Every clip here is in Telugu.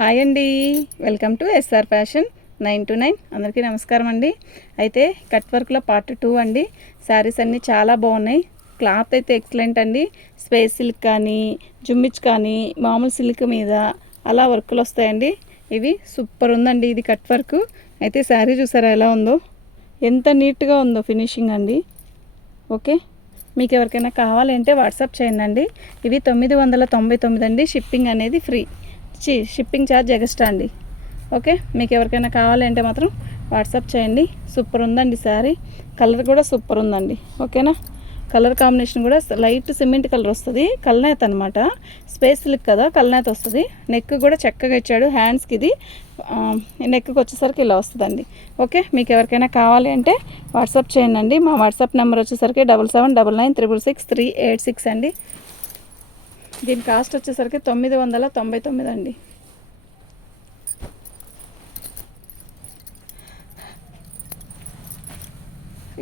హాయ్ అండి, వెల్కమ్ టు ఎస్ఆర్ ఫ్యాషన్ 929. అందరికీ నమస్కారం అండి. అయితే కట్ వర్క్లో పార్ట్ 2 అండి. శారీస్ అన్నీ చాలా బాగున్నాయి. క్లాత్ అయితే ఎక్సలెంట్ అండి. స్పేస్ సిల్క్ కానీ జుమ్మిచ్ కానీ మామూలు సిల్క్ మీద అలా వర్కులు వస్తాయండి. ఇవి సూపర్ ఉందండి. ఇది కట్ వర్క్ అయితే శారీ చూసారా ఎలా ఉందో, ఎంత నీట్గా ఉందో ఫినిషింగ్ అండి. ఓకే, మీకు ఎవరికైనా కావాలంటే వాట్సాప్ చేయండి. ఇవి 999 అండి. షిప్పింగ్ అనేది ఫ్రీ, షిప్పింగ్ ఛార్జ్ ఎక్స్ట్రా అండి. ఓకే, మీకు ఎవరికైనా కావాలంటే మాత్రం వాట్సాప్ చేయండి. సూపర్ ఉందండి శారీ. కలర్ కూడా సూపర్ ఉందండి. ఓకేనా, కలర్ కాంబినేషన్ కూడా లైట్ సిమెంట్ కలర్ వస్తుంది. కల్నేత అనమాట, స్పేస్ సిల్క్ కదా, కల్నేత వస్తుంది. నెక్ కూడా చక్కగా ఇచ్చాడు. హ్యాండ్స్కి ఇది నెక్కి వచ్చేసరికి ఇలా వస్తుందండి. ఓకే, మీకు ఎవరికైనా కావాలి అంటే వాట్సాప్ చేయండి. మా వాట్సాప్ నెంబర్ వచ్చేసరికి 7799966386 అండి. దీని కాస్ట్ వచ్చేసరికి 999 అండి.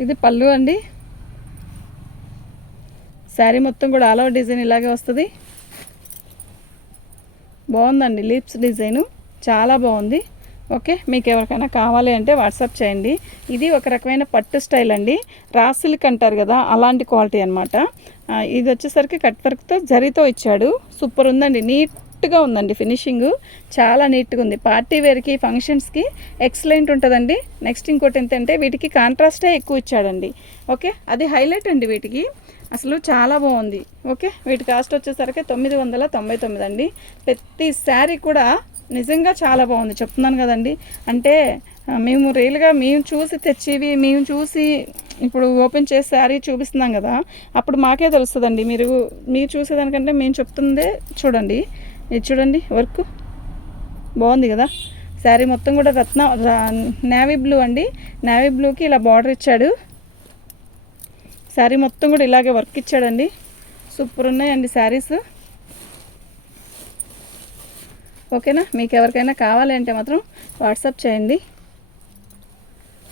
ఇది పళ్ళు అండి. శారీ మొత్తం కూడా ఆల్ ఓవర్ డిజైన్ ఇలాగే వస్తుంది. బాగుందండి, లీప్స్ డిజైను చాలా బాగుంది. ఓకే, మీకు ఎవరికైనా కావాలి అంటే వాట్సాప్ చేయండి. ఇది ఒక రకమైన పట్టు స్టైల్ అండి. రా సిల్క్ అంటారు కదా, అలాంటి క్వాలిటీ అనమాట. ఇది వచ్చేసరికి కట్ వర్క్తో జరీతో ఇచ్చాడు. సూపర్ ఉందండి, నీట్గా ఉందండి. ఫినిషింగ్ చాలా నీట్గా ఉంది. పార్టీ వేర్కి, ఫంక్షన్స్కి ఎక్సలెంట్ ఉంటుందండి. నెక్స్ట్ ఇంకోటి ఏంటంటే వీటికి కాంట్రాస్టే ఎక్కువ ఇచ్చాడండి. ఓకే, అది హైలైట్ అండి వీటికి, అసలు చాలా బాగుంది. ఓకే, వీటి కాస్ట్ వచ్చేసరికి 999 అండి. ప్రతి శారీ కూడా నిజంగా చాలా బాగుంది, చెప్తున్నాను కదండి. అంటే మేము రియల్గా మేము చూసి తెచ్చివి, మేము చూసి ఇప్పుడు ఓపెన్ చేసి శారీ చూపిస్తున్నాం కదా, అప్పుడు మాకే తెలుస్తుందండి. మీరు చూసేదానికంటే మేము చెప్తుందే చూడండి. ఇది చూడండి, వర్క్ బాగుంది కదా. శారీ మొత్తం కూడా నేవీ బ్లూ అండి. నేవీ బ్లూకి ఇలా బార్డర్ ఇచ్చాడు. శారీ మొత్తం కూడా ఇలాగే వర్క్ ఇచ్చాడండి. సూపర్ ఉన్నాయండి శారీస్. ఓకేనా, మీకు ఎవరికైనా కావాలంటే మాత్రం వాట్సాప్ చేయండి.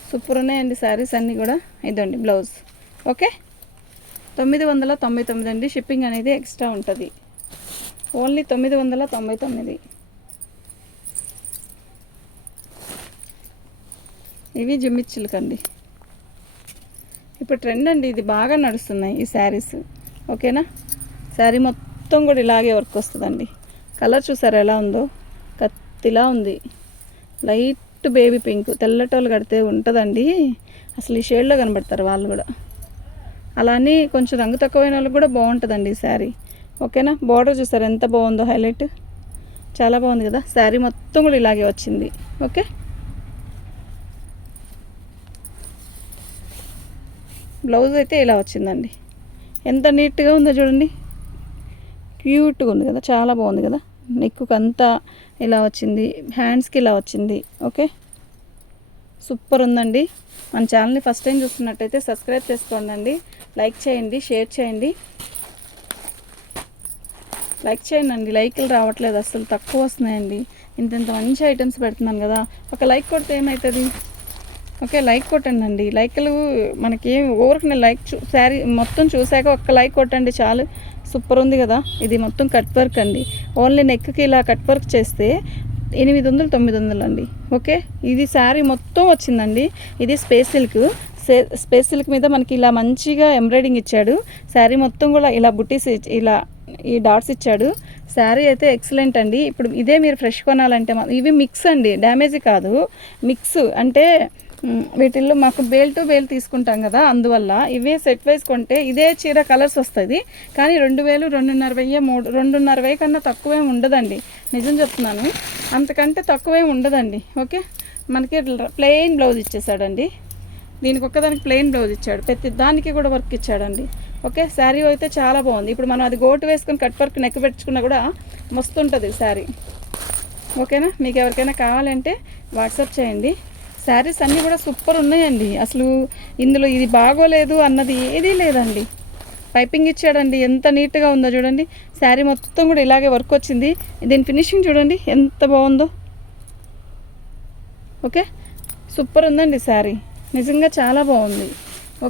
సూపర్ ఉన్నాయండి శారీస్ అన్నీ కూడా. ఇదండి బ్లౌజ్. ఓకే, 999 అండి. షిప్పింగ్ అనేది ఎక్స్ట్రా ఉంటుంది. ఓన్లీ 999. ఇవి జుమ్మిచ్చులకి అండి. ఇప్పుడు ట్రెండ్ అండి, ఇది బాగా నడుస్తున్నాయి ఈ శారీస్. ఓకేనా, శారీ మొత్తం కూడా ఇలాగే వర్క్ వస్తుందండి. కలర్ చూసారా ఎలా ఉందో, కత్తిలా ఉంది. లైట్ బేబీ పింక్, తెల్లటోళ్ళు కడితే ఉంటుందండి. అసలు ఈ షేడ్లో కనబడతారు వాళ్ళు కూడా. అలానే కొంచెం రంగు తక్కువైన వాళ్ళకి కూడా బాగుంటుందండి ఈ శారీ. ఓకేనా, బార్డర్ చూసారా ఎంత బాగుందో, హైలైట్ చాలా బాగుంది కదా. శారీ మొత్తం కూడా ఇలాగే వచ్చింది. ఓకే, బ్లౌజ్ అయితే ఇలా వచ్చిందండి. ఎంత నీట్గా ఉందో చూడండి, క్యూట్గా ఉంది కదా, చాలా బాగుంది కదా. నెక్కు అంతా ఇలా వచ్చింది, హ్యాండ్స్కి ఇలా వచ్చింది. ఓకే, సూపర్ ఉందండి. మన ఛానల్ని ఫస్ట్ టైం చూస్తున్నట్టయితే సబ్స్క్రైబ్ చేసుకోండి. లైక్ చేయండి, షేర్ చేయండి. లైక్ చేయండి. లైక్లు రావట్లేదు, అసలు తక్కువ వస్తున్నాయండి. ఇంత మంచి ఐటమ్స్ పెడుతున్నాను కదా, ఒక లైక్ కొడితే ఏమవుతుంది. ఓకే, లైక్ కొట్టండి. లైక్లు మనకి ఊరికి లైక్ శారీ మొత్తం చూసాక ఒక్క లైక్ కొట్టండి చాలు. సూపర్ ఉంది కదా. ఇది మొత్తం కట్ వర్క్ అండి. ఓన్లీ నెక్కి ఇలా కట్ వర్క్ చేస్తే 800 900 అండి. ఓకే, ఇది శారీ మొత్తం వచ్చిందండి. ఇది స్పేస్ సిల్క్. స్పేస్ సిల్క్ మీద మనకి ఇలా మంచిగా ఎంబ్రాయిడింగ్ ఇచ్చాడు. శారీ మొత్తం కూడా ఇలా బుట్టీస్, ఇలా ఈ డాట్స్ ఇచ్చాడు. శారీ అయితే ఎక్సలెంట్ అండి. ఇప్పుడు ఇదే మీరు ఫ్రెష్ కొనాలంటే ఇవి మిక్స్ అండి, డ్యామేజ్ కాదు, మిక్స్. అంటే వీటిల్లో మాకు బేల్ టు బేల్ తీసుకుంటాం కదా, అందువల్ల ఇవే సెట్ వైజ్ కొంటే ఇదే చీర కలర్స్ వస్తుంది. కానీ 2000, 2500, 2,500 కన్నా తక్కువే ఉండదండి. నిజం చెప్తున్నాను, అంతకంటే తక్కువే ఉండదండి. ఓకే, మనకి ప్లెయిన్ బ్లౌజ్ ఇచ్చేసాడండి. దీనికి ఒక్కదానికి ప్లెయిన్ బ్లౌజ్ ఇచ్చాడు, ప్రతి దానికి కూడా వర్క్ ఇచ్చాడండి. ఓకే, శారీ అయితే చాలా బాగుంది. ఇప్పుడు మనం అది గోటు వేసుకొని కట్ వర్క్ నెక్ పెట్టుకున్నా కూడా మస్తు ఉంటుంది శారీ. ఓకేనా, మీకు ఎవరికైనా కావాలంటే వాట్సాప్ చేయండి. శారీస్ అన్నీ కూడా సూపర్ ఉన్నాయండి. అసలు ఇందులో ఇది బాగోలేదు అన్నది ఏదీ లేదండి. పైపింగ్ ఇచ్చాడండి, ఎంత నీట్గా ఉందో చూడండి. శారీ మొత్తం కూడా ఇలాగే వర్క్ వచ్చింది. దీని ఫినిషింగ్ చూడండి ఎంత బాగుందో. ఓకే, సూపర్ ఉందండి శారీ, నిజంగా చాలా బాగుంది.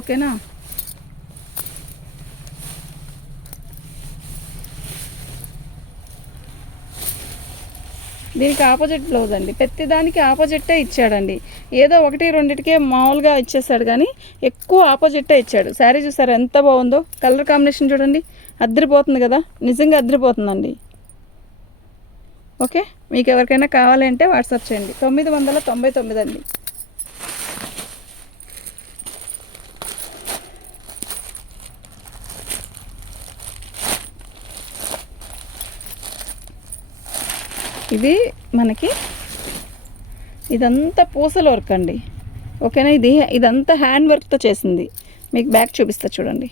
ఓకేనా, దీనికి ఆపోజిట్ బ్లౌజ్ అండి. ప్రతి దానికి ఆపోజిట్టే ఇచ్చాడండి. ఏదో ఒకటి రెండిటికే మామూలుగా ఇచ్చేసాడు కానీ ఎక్కువ ఆపోజిట్టే ఇచ్చాడు. శారీ చూసారా ఎంత బాగుందో, కలర్ కాంబినేషన్ చూడండి, అద్దరిపోతుంది కదా, నిజంగా అద్దరిపోతుందండి. ఓకే, మీకు ఎవరికైనా కావాలంటే వాట్సాప్ చేయండి. 999 అండి. ఇది మనకి ఇదంతా పూసల వర్క్ అండి. ఓకేనా, ఇదంతా హ్యాండ్ వర్క్తో చేసింది. మీకు బ్యాక్ చూపిస్తా చూడండి.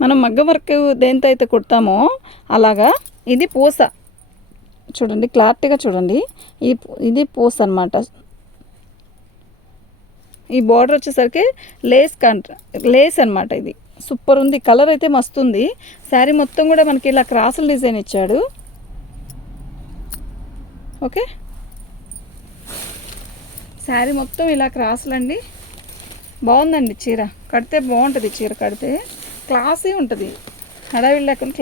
మనం మగ్గం వర్క్ దేంతో అయితే కుడతామో అలాగా ఇది పూస చూడండి, క్లారిటీగా చూడండి. ఇది పూస అనమాట. ఈ బార్డర్ వచ్చేసరికి లేస్ అనమాట. ఇది సూపర్ ఉంది, కలర్ అయితే మస్తు ఉంది. శారీ మొత్తం కూడా మనకి ఇలా క్రాసుల డిజైన్ ఇచ్చాడు. ఓకే, శారీ మొత్తం ఇలా క్రాసులండి. బాగుందండి చీర, కడితే బాగుంటుంది. చీర కడితే క్లాసీ ఉంటుంది, హడావిడి లేకుండా